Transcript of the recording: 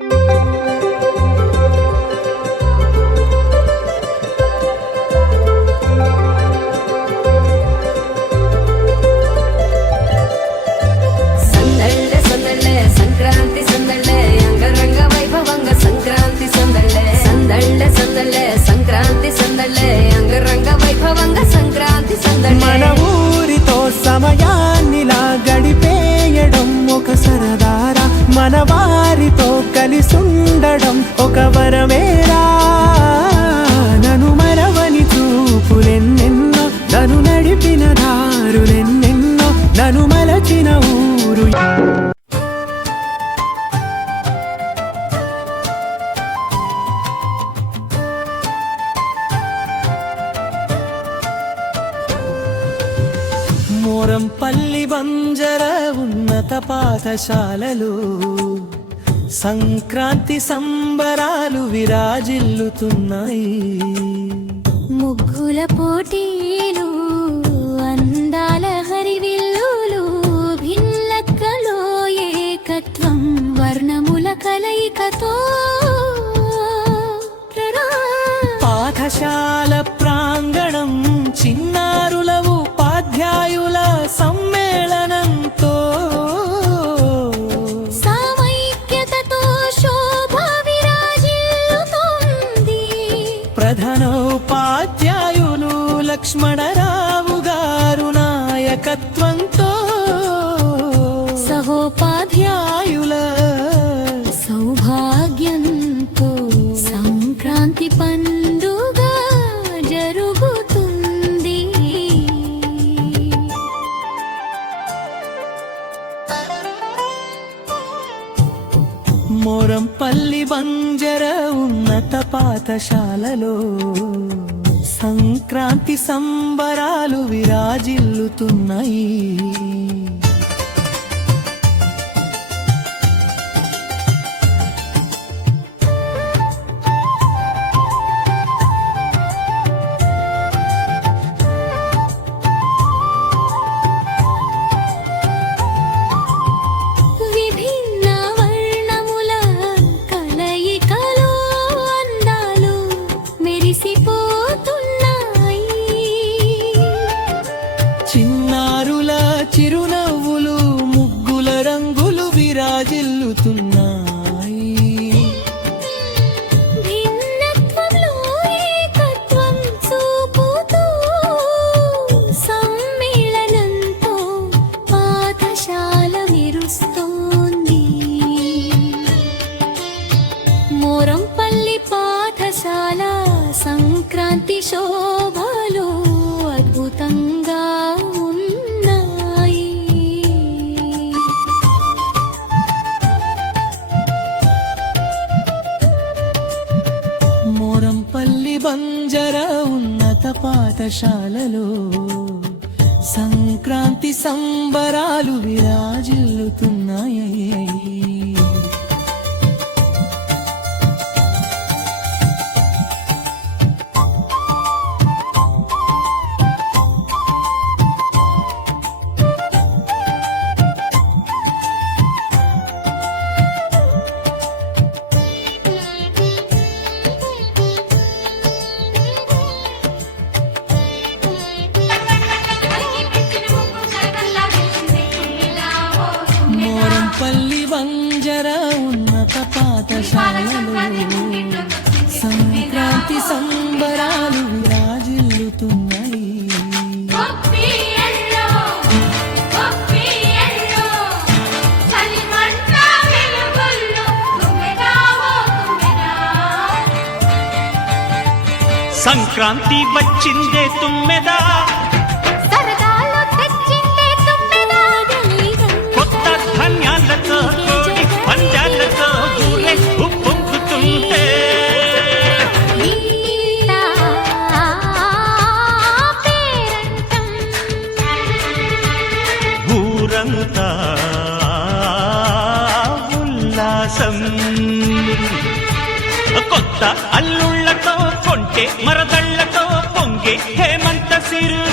Música మోరం పల్లి బంజర ఉన్నత పాఠశాలలు. సంక్రాంతి సంబరాలు విరాజిల్లుతున్నాయి. ముగ్గుల పోటీలు అందాల హరివిల్లులు భిన్నక్కలో ఏకత్వం వర్ణముల కలయికతో ప్రధానోపాధ్యాయులు లక్ష్మణరావు గారు నాయకత్వంతో సహోపాధ్యాయ సహోపాధ్యాయుల పల్లి బంజర ఉన్నత పాఠశాలలో సంక్రాంతి సంబరాలు విరాజిల్లుతున్నాయి. బంజర ఉన్నత పాఠశాలలో సంక్రాంతి సంబరాలు విరాజిల్లుతున్నాయే. పాఠశాలలో సంక్రాంతి సంబరాలు విరాజిల్లుతున్నాయి. సంక్రాంతి వచ్చిందే తుమ్మెదా. ఉల్లాసం. కొత్త అల్లుళ్ళతో కొంటే మరదళ్ళతో పొంగే హేమంత సిరు.